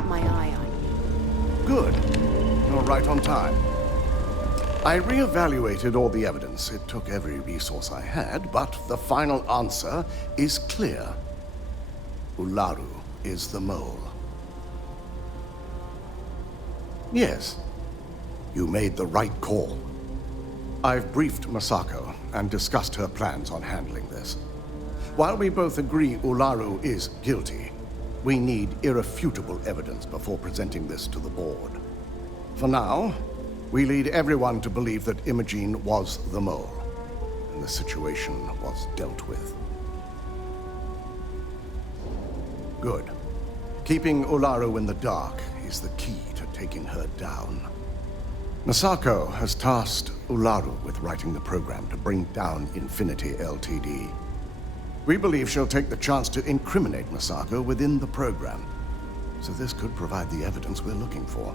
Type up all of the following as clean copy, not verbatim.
got my eye on you. Good. You're right on time. I reevaluated all the evidence. It took every resource I had, but the final answer is clear. Ularu is the mole. Yes, you made the right call. I've briefed Masako and discussed her plans on handling this. While we both agree Ularu is guilty, we need irrefutable evidence before presenting this to the board. For now, we lead everyone to believe that Imogene was the mole, and the situation was dealt with. Good. Keeping Ularu in the dark is the key to taking her down. Masako has tasked Ularu with writing the program to bring down Infinity LTD. We believe she'll take the chance to incriminate Masako within the program, so this could provide the evidence we're looking for.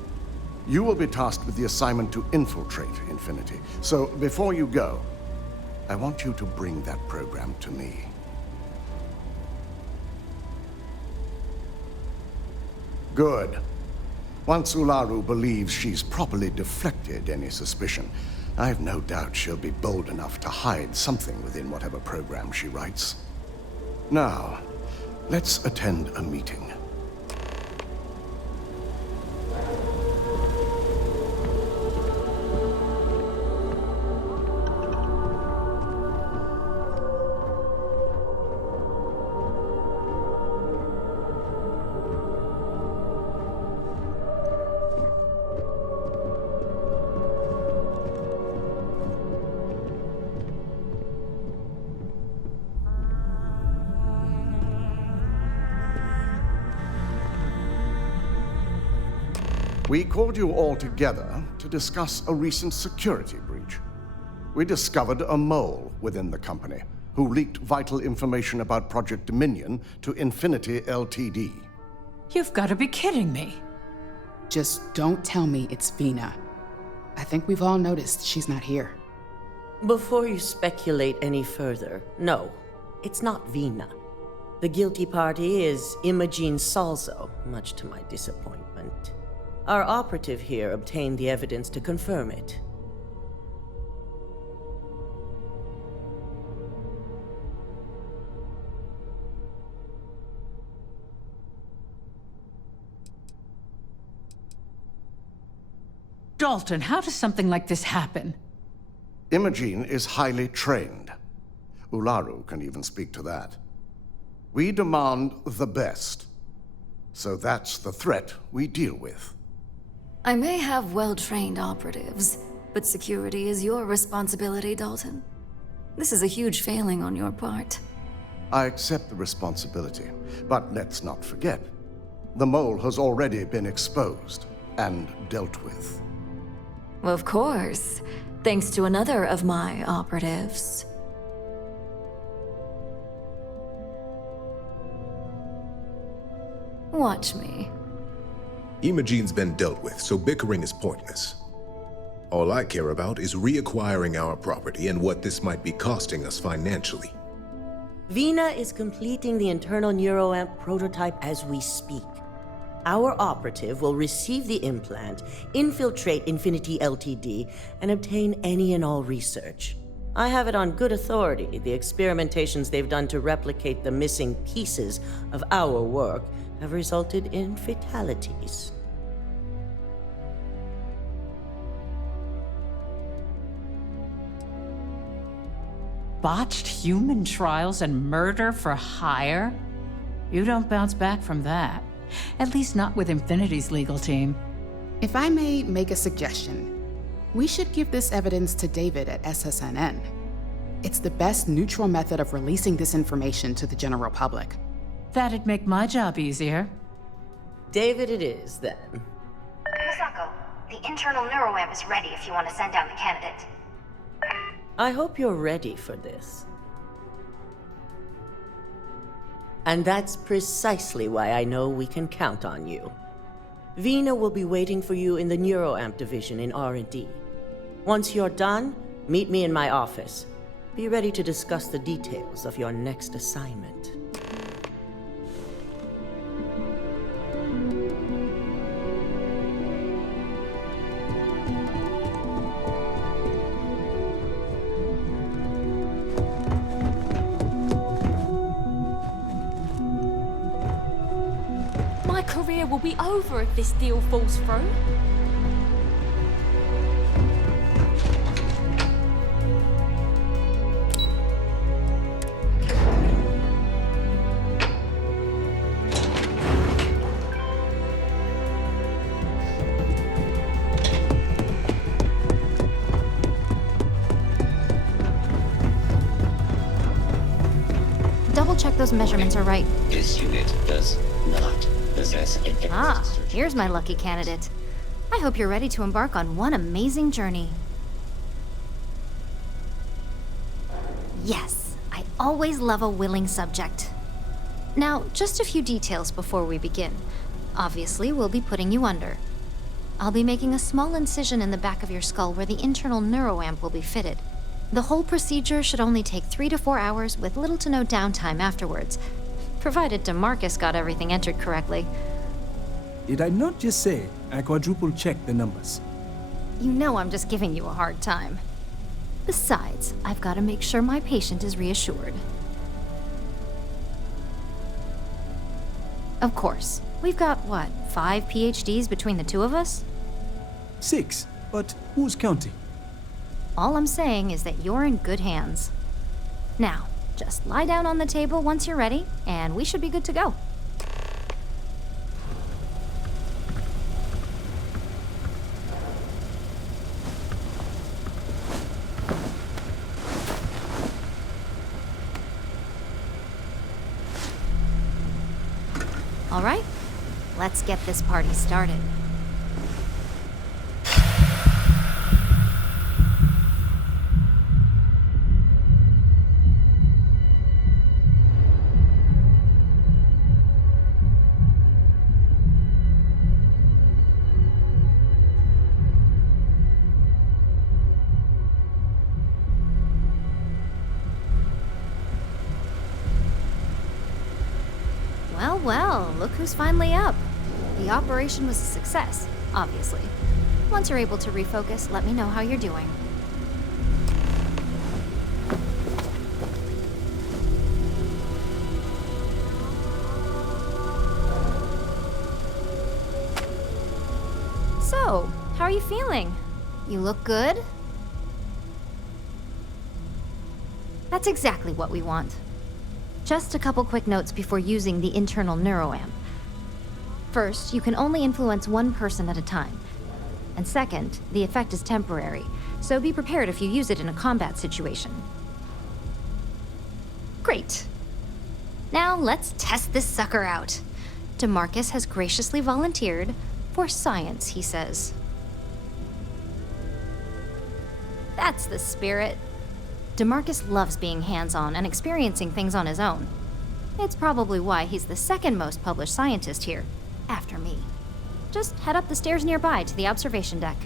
You will be tasked with the assignment to infiltrate Infinity, so before you go, I want you to bring that program to me. Good. Once Ularu believes she's properly deflected any suspicion, I've no doubt she'll be bold enough to hide something within whatever program she writes. Now, let's attend a meeting. We called you all together to discuss a recent security breach. We discovered a mole within the company who leaked vital information about Project Dominion to Infinity LTD. You've got to be kidding me. Just don't tell me it's Veena. I think we've all noticed she's not here. Before you speculate any further, no, it's not Veena. The guilty party is Imogene Salzo, much to my disappointment. Our operative here obtained the evidence to confirm it. Dalton, how does something like this happen? Imogene is highly trained. Ularu can even speak to that. We demand the best. So that's the threat we deal with. I may have well-trained operatives, but security is your responsibility, Dalton. This is a huge failing on your part. I accept the responsibility, but let's not forget, the mole has already been exposed and dealt with. Of course, thanks to another of my operatives. Watch me. Imogene's been dealt with, so bickering is pointless. All I care about is reacquiring our property and what this might be costing us financially. Veena is completing the internal Neuroamp prototype as we speak. Our operative will receive the implant, infiltrate Infinity LTD, and obtain any and all research. I have it on good authority the experimentations they've done to replicate the missing pieces of our work have resulted in fatalities. Botched human trials and murder for hire? You don't bounce back from that. At least not with Infinity's legal team. If I may make a suggestion, we should give this evidence to David at SSNN. It's the best neutral method of releasing this information to the general public. That'd make my job easier. David it is, then. Masako, the internal Neuroamp is ready if you want to send down the candidate. I hope you're ready for this. And that's precisely why I know we can count on you. Veena will be waiting for you in the Neuroamp division in R&D. Once you're done, meet me in my office. Be ready to discuss the details of your next assignment. will be over if this deal falls through. Double-check those measurements are right. This unit does not possess advanced surgical. Here's my lucky candidate. I hope you're ready to embark on one amazing journey. Yes, I always love a willing subject. Now, just a few details before we begin. Obviously, we'll be putting you under. I'll be making a small incision in the back of your skull where the internal neuroamp will be fitted. The whole procedure should only take 3 to 4 hours with little to no downtime afterwards, provided Demarcus got everything entered correctly. Did I not just say I quadruple-checked the numbers? You know I'm just giving you a hard time. Besides, I've got to make sure my patient is reassured. Of course, we've got, 5 PhDs between the two of us? 6, but who's counting? All I'm saying is that you're in good hands. Now, just lie down on the table once you're ready, and we should be good to go. All right, let's get this party started. Well, look who's finally up. The operation was a success, obviously. Once you're able to refocus, let me know how you're doing. So, how are you feeling? You look good? That's exactly what we want. Just a couple quick notes before using the internal Neuroamp. First, you can only influence one person at a time. And second, the effect is temporary, so be prepared if you use it in a combat situation. Great. Now let's test this sucker out. Demarcus has graciously volunteered for science, he says. That's the spirit. Demarcus loves being hands-on and experiencing things on his own. It's probably why he's the second most published scientist here, after me. Just head up the stairs nearby to the observation deck.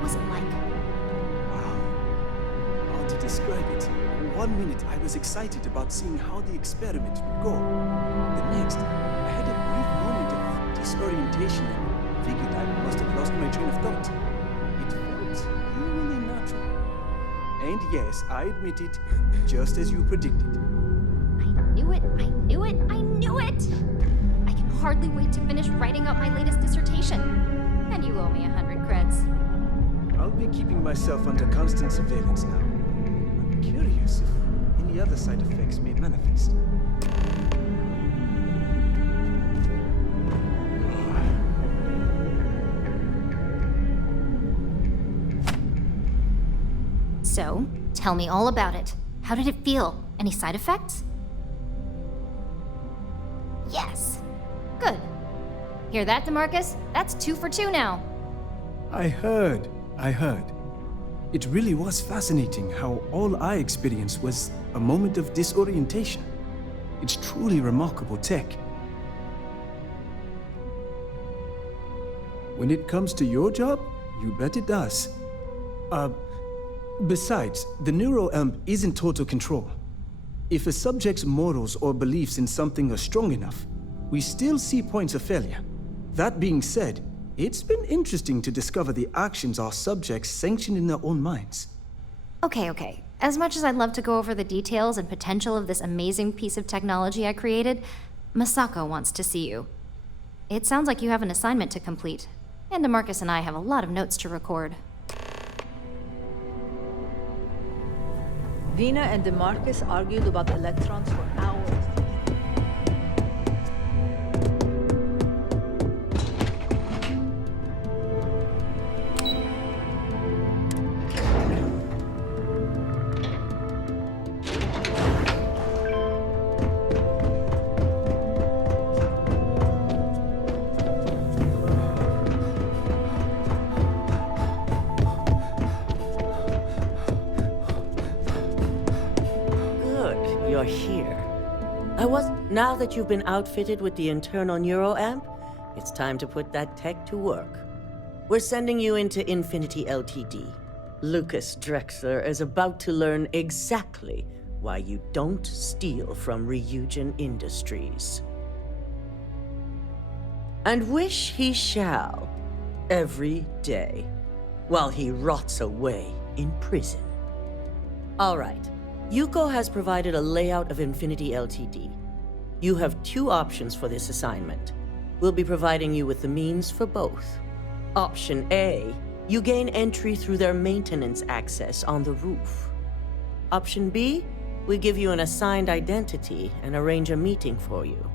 What was it like? Wow. How to describe it? One minute I was excited about seeing how the experiment would go. The next, I had a brief moment of disorientation and figured I must have lost my train of thought. It felt eerily natural. And yes, I admit it, just as you predicted. I knew it, I knew it, I knew it! I can hardly wait to finish writing up my latest dissertation. And you owe me 100 creds. I'll be keeping myself under constant surveillance now. I'm curious if any other side effects may manifest. So, tell me all about it. How did it feel? Any side effects? Yes. Good. Hear that, Demarcus? That's 2 for 2 now. I heard. It really was fascinating how all I experienced was a moment of disorientation. It's truly remarkable tech. When it comes to your job, you bet it does. Besides, the Neuroamp isn't total control. If a subject's morals or beliefs in something are strong enough, we still see points of failure. That being said, it's been interesting to discover the actions our subjects sanction in their own minds. Okay. As much as I'd love to go over the details and potential of this amazing piece of technology I created, Masako wants to see you. It sounds like you have an assignment to complete, and Demarcus and I have a lot of notes to record. Veena and Demarcus argued about electrons for hours. You're here. Now that you've been outfitted with the internal Neuroamp, it's time to put that tech to work. We're sending you into Infinity LTD. Lucas Drexler is about to learn exactly why you don't steal from Ryujin Industries. And wish he shall, every day, while he rots away in prison. All right. Yuko has provided a layout of Infinity LTD. You have 2 options for this assignment. We'll be providing you with the means for both. Option A, you gain entry through their maintenance access on the roof. Option B, we give you an assigned identity and arrange a meeting for you.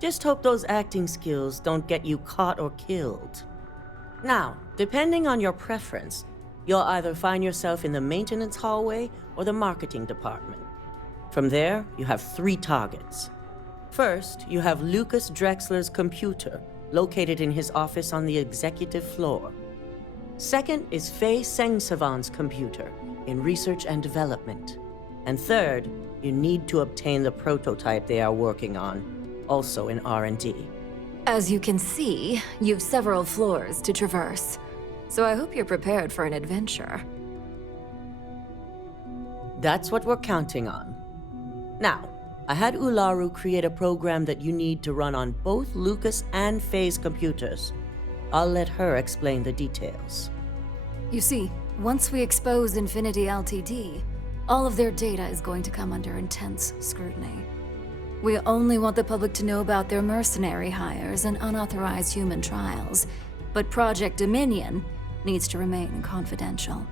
Just hope those acting skills don't get you caught or killed. Now, depending on your preference, you'll either find yourself in the maintenance hallway or the marketing department. From there, you have 3 targets. First, you have Lucas Drexler's computer, located in his office on the executive floor. Second is Faye Sengsavan's computer, in research and development. And third, you need to obtain the prototype they are working on, also in R&D. As you can see, you've several floors to traverse, so I hope you're prepared for an adventure. That's what we're counting on. Now, I had Ularu create a program that you need to run on both Lucas and Faye's computers. I'll let her explain the details. You see, once we expose Infinity LTD, all of their data is going to come under intense scrutiny. We only want the public to know about their mercenary hires and unauthorized human trials, but Project Dominion needs to remain confidential.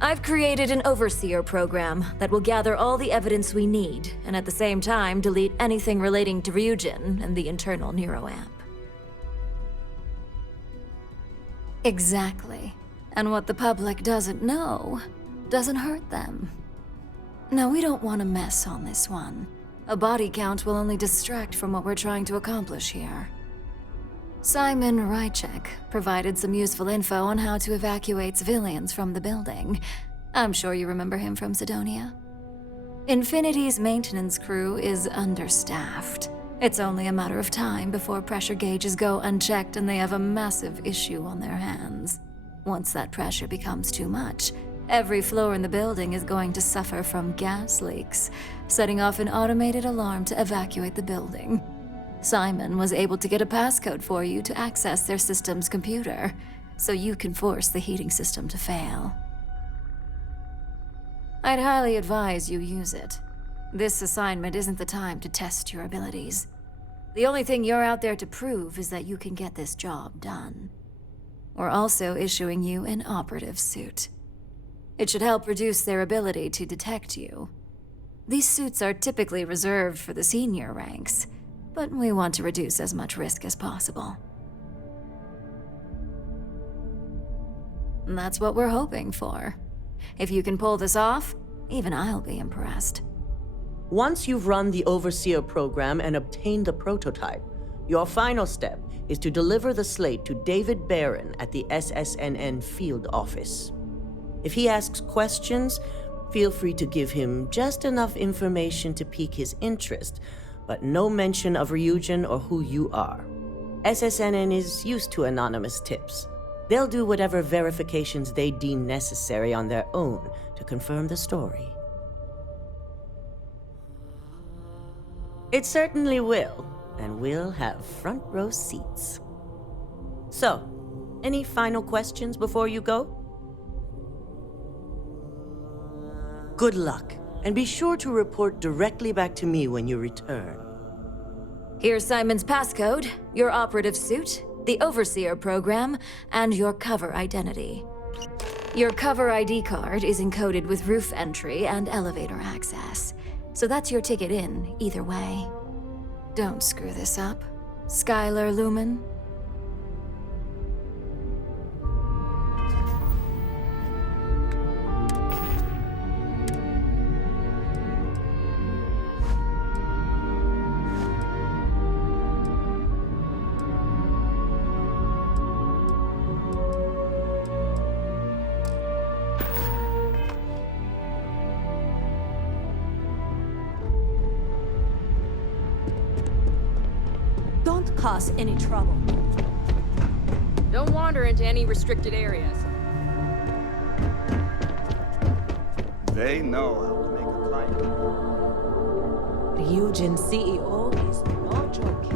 I've created an overseer program that will gather all the evidence we need, and at the same time delete anything relating to Ryujin and the internal Neuroamp. Exactly. And what the public doesn't know doesn't hurt them. Now, we don't want to mess on this one. A body count will only distract from what we're trying to accomplish here. Simon Rychek provided some useful info on how to evacuate civilians from the building. I'm sure you remember him from Sidonia. Infinity's maintenance crew is understaffed. It's only a matter of time before pressure gauges go unchecked and they have a massive issue on their hands. Once that pressure becomes too much, every floor in the building is going to suffer from gas leaks, setting off an automated alarm to evacuate the building. Simon was able to get a passcode for you to access their system's computer, so you can force the heating system to fail. I'd highly advise you use it. This assignment isn't the time to test your abilities. The only thing you're out there to prove is that you can get this job done. We're also issuing you an operative suit. It should help reduce their ability to detect you. These suits are typically reserved for the senior ranks, but we want to reduce as much risk as possible. And that's what we're hoping for. If you can pull this off, even I'll be impressed. Once you've run the Overseer program and obtained the prototype, your final step is to deliver the slate to David Barron at the SSNN field office. If he asks questions, feel free to give him just enough information to pique his interest, but no mention of Ryujin or who you are. SSNN is used to anonymous tips. They'll do whatever verifications they deem necessary on their own to confirm the story. It certainly will, and we'll have front row seats. So, any final questions before you go? Good luck, and be sure to report directly back to me when you return. Here's Simon's passcode, your operative suit, the Overseer program, and your cover identity. Your cover ID card is encoded with roof entry and elevator access, so that's your ticket in, either way. Don't screw this up, Skylar Lumen. Don't cause any trouble. Don't wander into any restricted areas. They know how to make a climb. Ryujin CEO is no joke.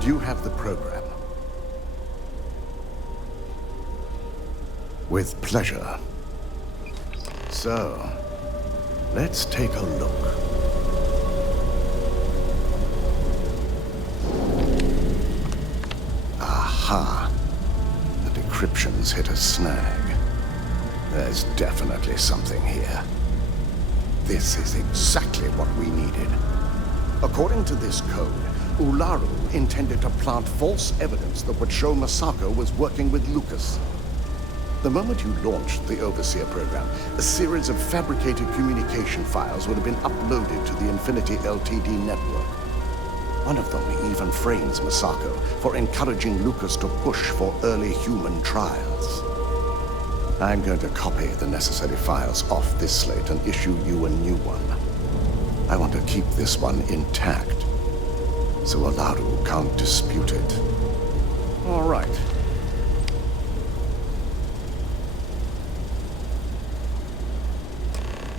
Do you have the program? With pleasure. So, let's take a look. Aha. The decryption's hit a snag. There's definitely something here. This is exactly what we needed. According to this code, Ularu intended to plant false evidence that would show Masako was working with Lucas. The moment you launched the Overseer program, a series of fabricated communication files would have been uploaded to the Infinity LTD network. One of them even frames Masako for encouraging Lucas to push for early human trials. I'm going to copy the necessary files off this slate and issue you a new one. I want to keep this one intact, so Ularu can't dispute it. All right.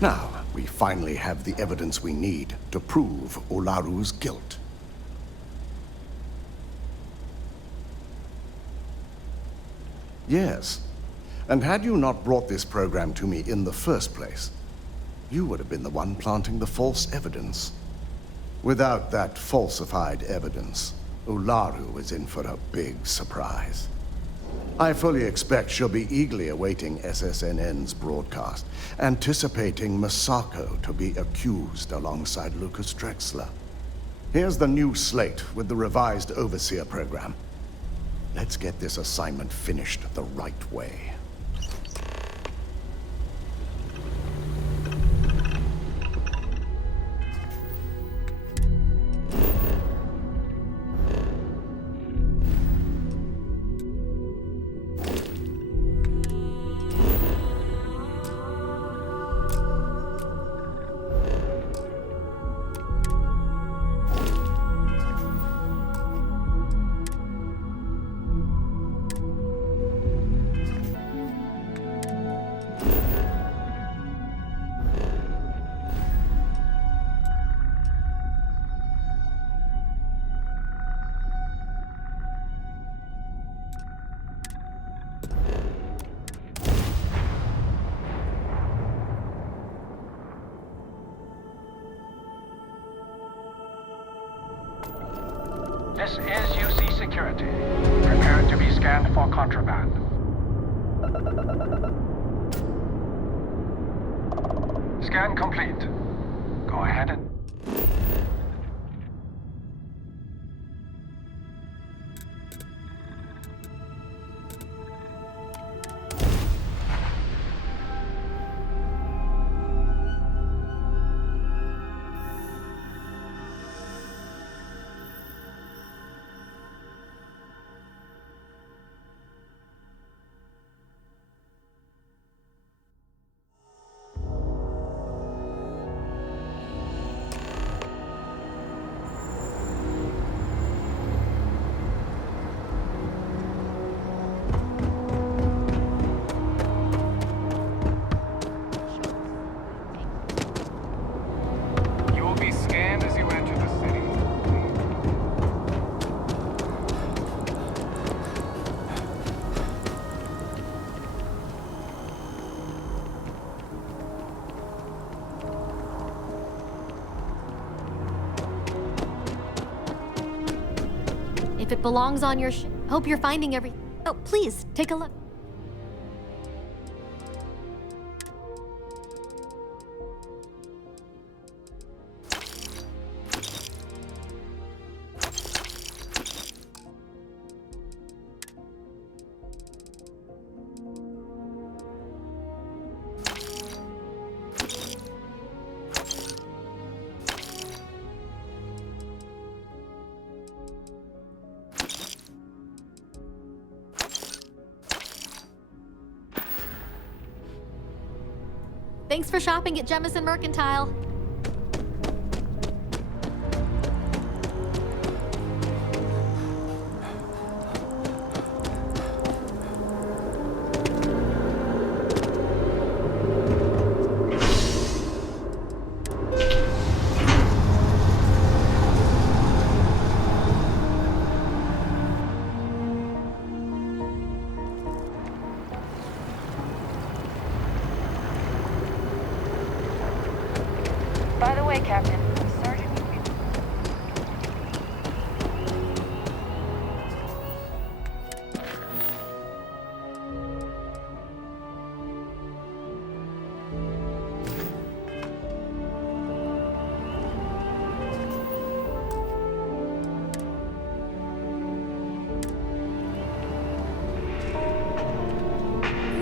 Now, we finally have the evidence we need to prove Ularu's guilt. Yes, and had you not brought this program to me in the first place, you would have been the one planting the false evidence. Without that falsified evidence, Ularu is in for a big surprise. I fully expect she'll be eagerly awaiting SSNN's broadcast, anticipating Masako to be accused alongside Lucas Drexler. Here's the new slate with the revised Overseer program. Let's get this assignment finished the right way. This is UC Security. Prepare to be scanned for contraband. Scan complete. Go ahead and... If it belongs on your hope you're finding every... Oh, please, take a look. Thanks for shopping at Jemison Mercantile. Captain. Sergeant.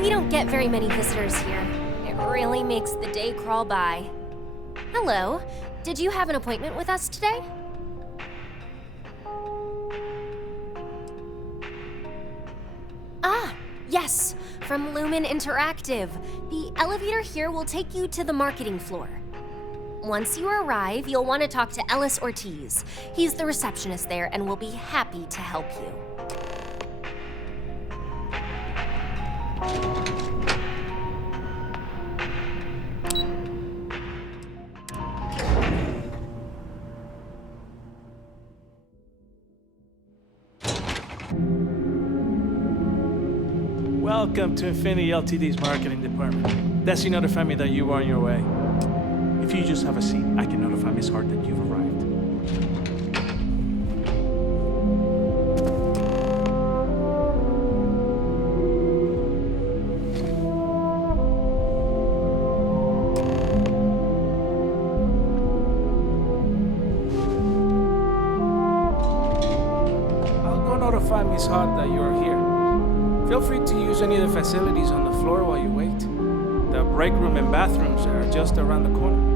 We don't get very many visitors here. It really makes the day crawl by. Hello. Did you have an appointment with us today? Ah, yes, from Lumen Interactive. The elevator here will take you to the marketing floor. Once you arrive, you'll want to talk to Aelys Ortiz. He's the receptionist there and will be happy to help you. Welcome to Infinity LTD's marketing department. Desi notified me that you are on your way. If you just have a seat, I can notify Miss Hart that you've arrived. I'll go notify Miss Hart that you are here. Feel free to use any of the facilities on the floor while you wait. The break room and bathrooms are just around the corner.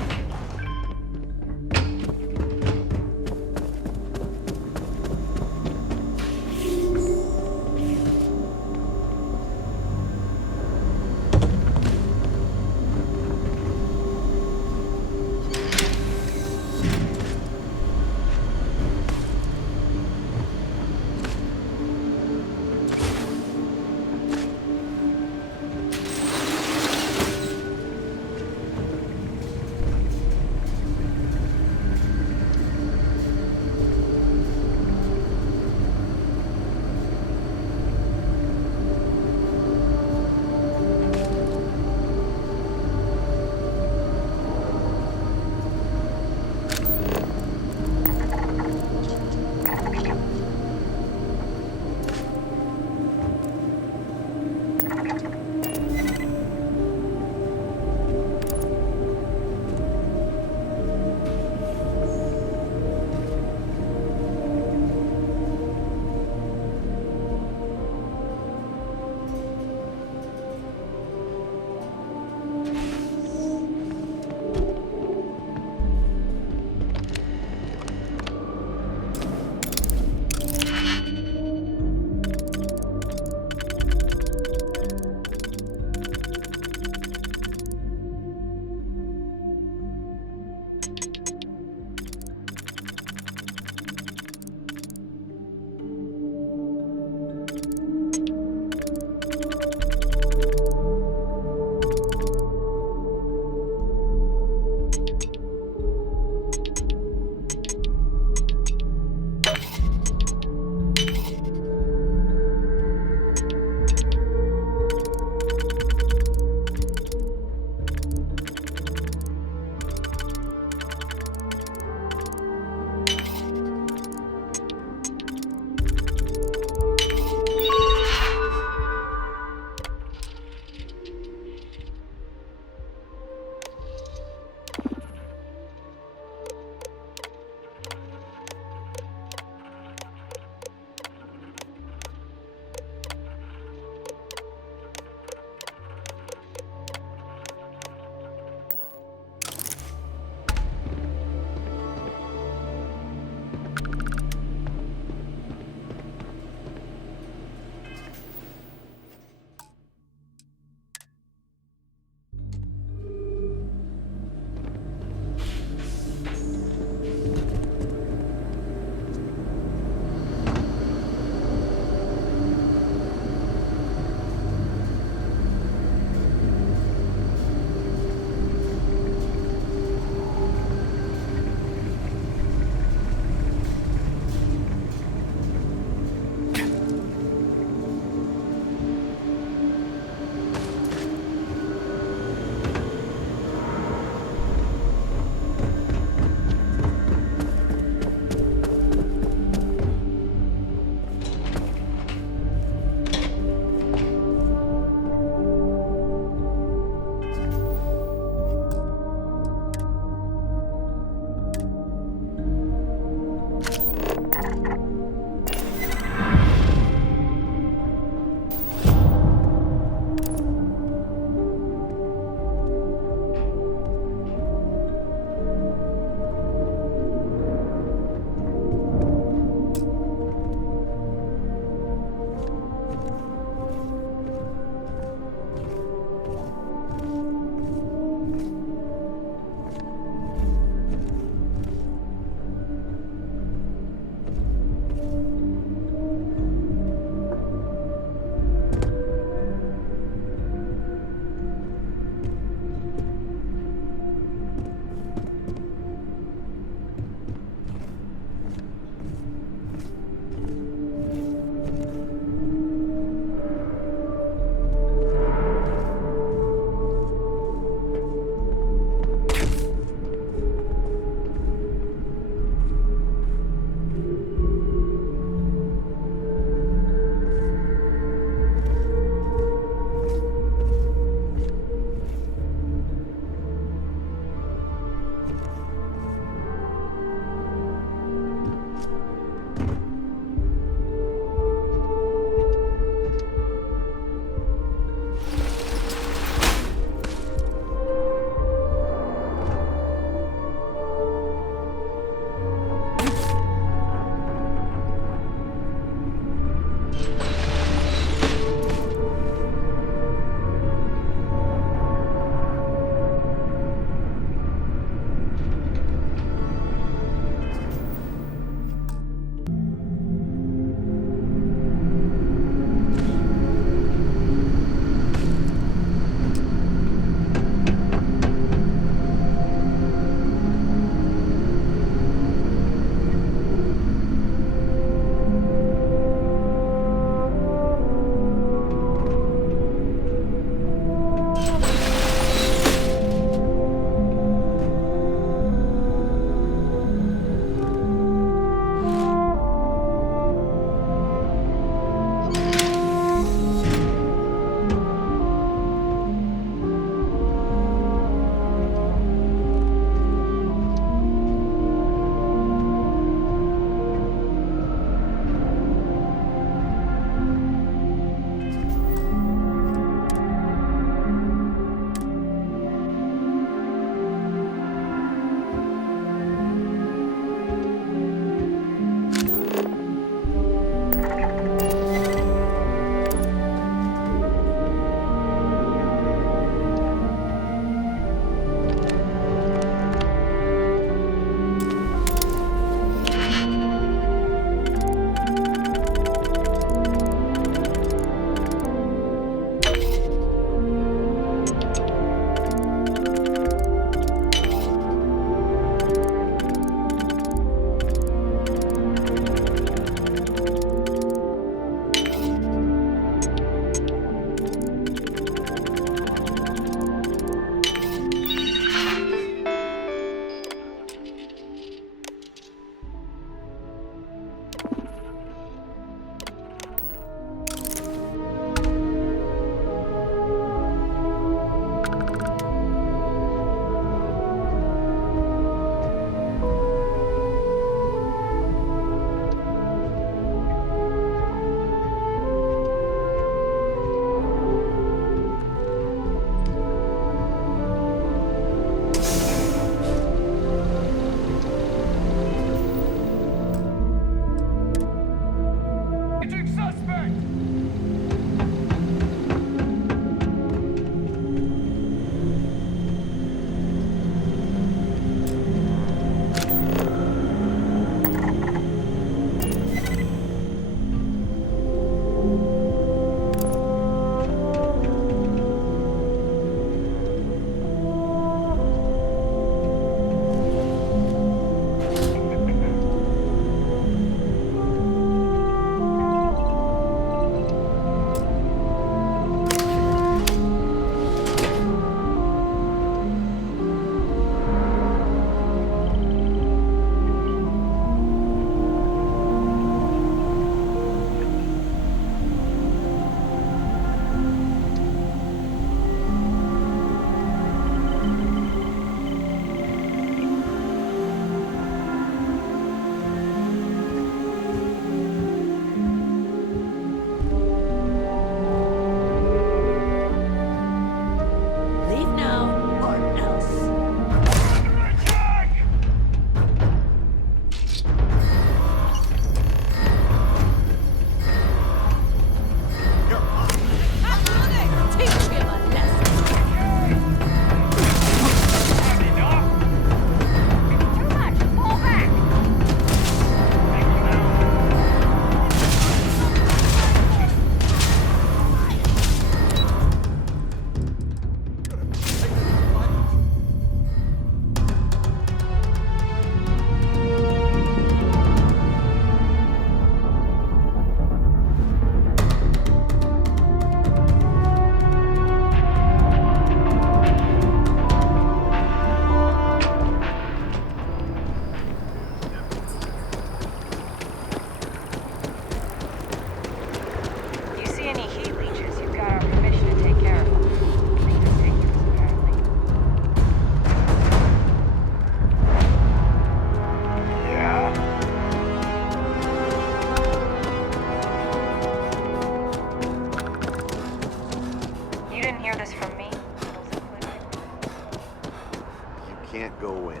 can't go in.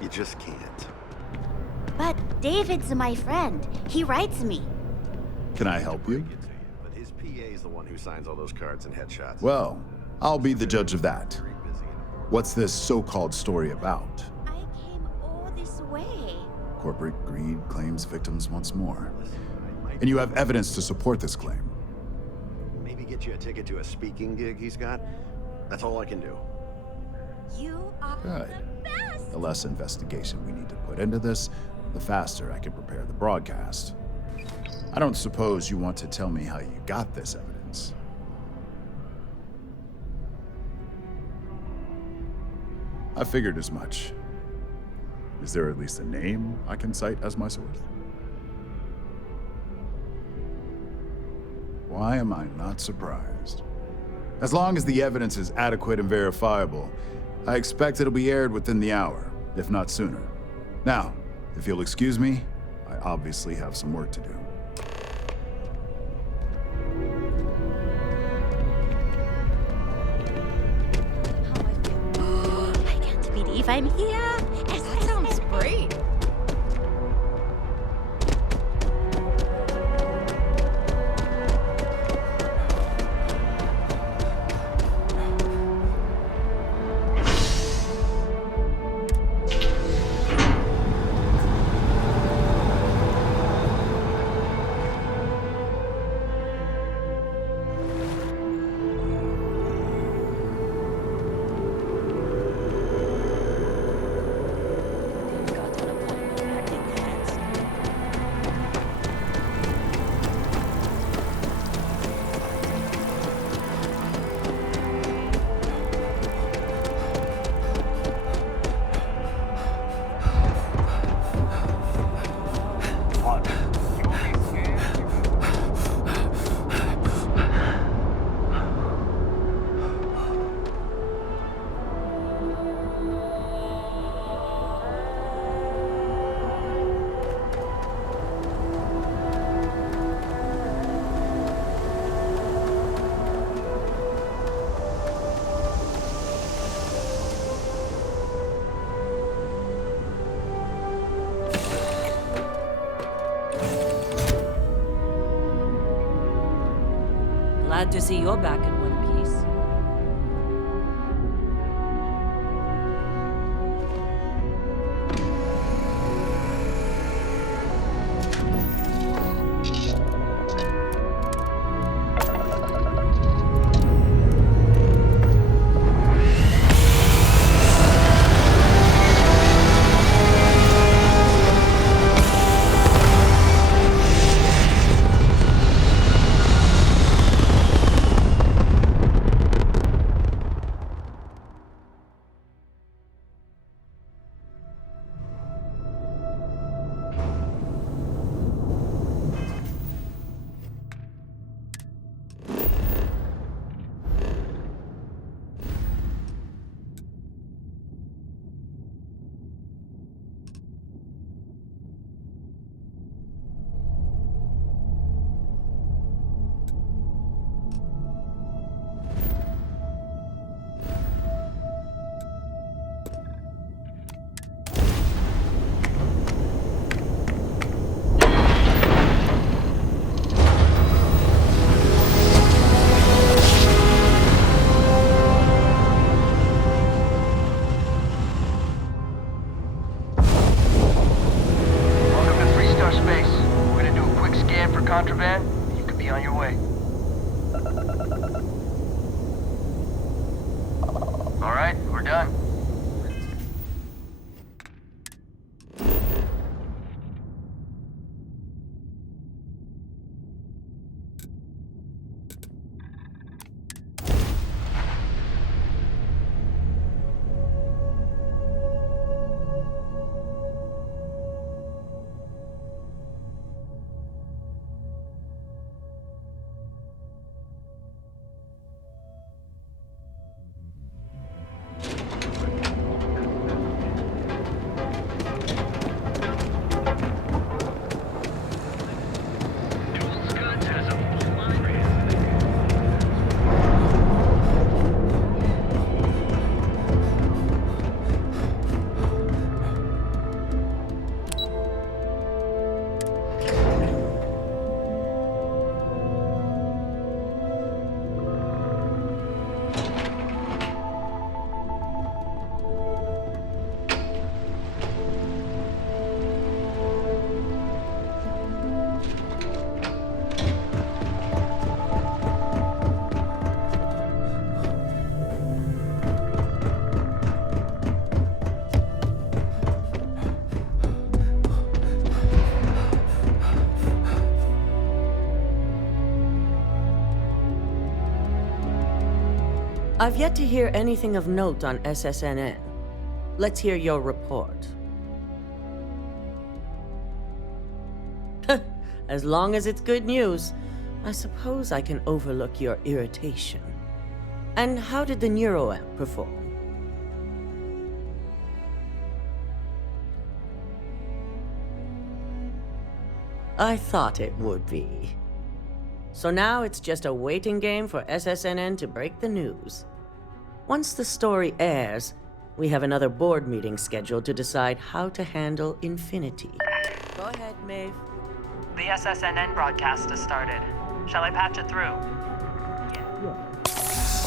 You just can't. But David's my friend. He writes me. Can I help you? But his PA's the one who signs all those cards and headshots. Well, I'll be the judge of that. What's this so-called story about? I came all this way. Corporate greed claims victims once more. And you have evidence to support this claim. Maybe get you a ticket to a speaking gig he's got. That's all I can do. You are Good. the best! The less investigation we need to put into this, the faster I can prepare the broadcast. I don't suppose you want to tell me how you got this evidence. I figured as much. Is there at least a name I can cite as my source? Why am I not surprised? As long as the evidence is adequate and verifiable, I expect it'll be aired within the hour, if not sooner. Now, if you'll excuse me, I obviously have some work to do. I can't believe I'm here. That sounds great. Glad to see you're back in one piece. Contraband, you could be on your way. All right, we're done. I've yet to hear anything of note on SSNN. Let's hear your report. As long as it's good news, I suppose I can overlook your irritation. And how did the Neuroamp perform? I thought it would be. So now it's just a waiting game for SSNN to break the news. Once the story airs, we have another board meeting scheduled to decide how to handle Infinity. Go ahead, Maeve. The SSNN broadcast has started. Shall I patch it through?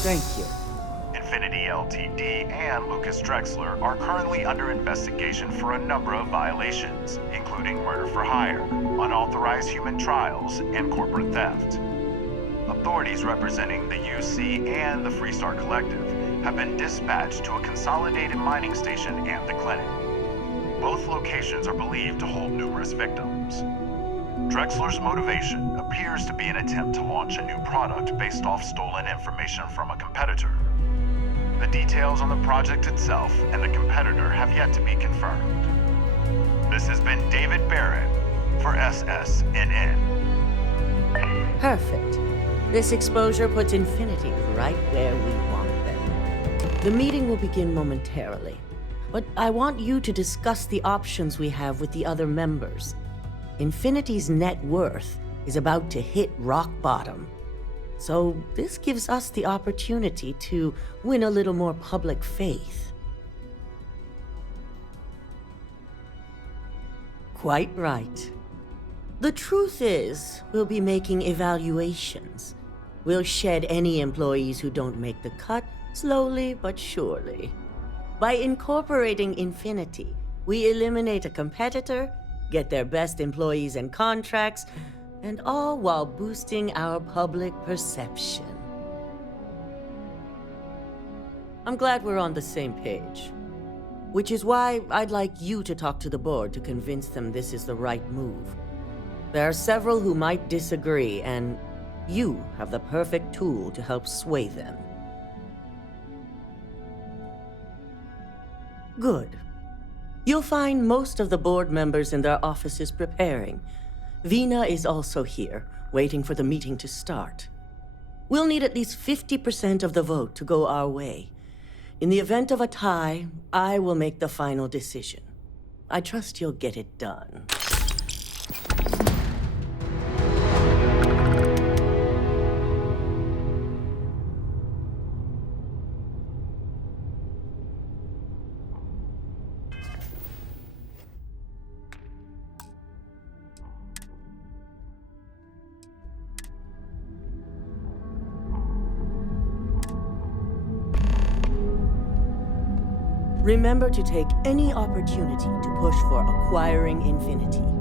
Thank you. Infinity LTD and Lucas Drexler are currently under investigation for a number of violations, including murder for hire, unauthorized human trials, and corporate theft. Authorities representing the UC and the Freestar Collective have been dispatched to a consolidated mining station and the clinic. Both locations are believed to hold numerous victims. Drexler's motivation appears to be an attempt to launch a new product based off stolen information from a competitor. The details on the project itself and the competitor have yet to be confirmed. This has been David Barron for SSNN. Perfect. This exposure puts Infinity right where we want them. The meeting will begin momentarily, but I want you to discuss the options we have with the other members. Infinity's net worth is about to hit rock bottom. So this gives us the opportunity to win a little more public faith. Quite right. The truth is, we'll be making evaluations. We'll shed any employees who don't make the cut, slowly but surely. By incorporating Infinity, we eliminate a competitor, get their best employees and contracts, and all while boosting our public perception. I'm glad we're on the same page. Which is why I'd like you to talk to the board to convince them this is the right move. There are several who might disagree, and you have the perfect tool to help sway them. Good. You'll find most of the board members in their offices preparing. Veena is also here, waiting for the meeting to start. We'll need at least 50% of the vote to go our way. In the event of a tie, I will make the final decision. I trust you'll get it done. Remember to take any opportunity to push for acquiring Infinity.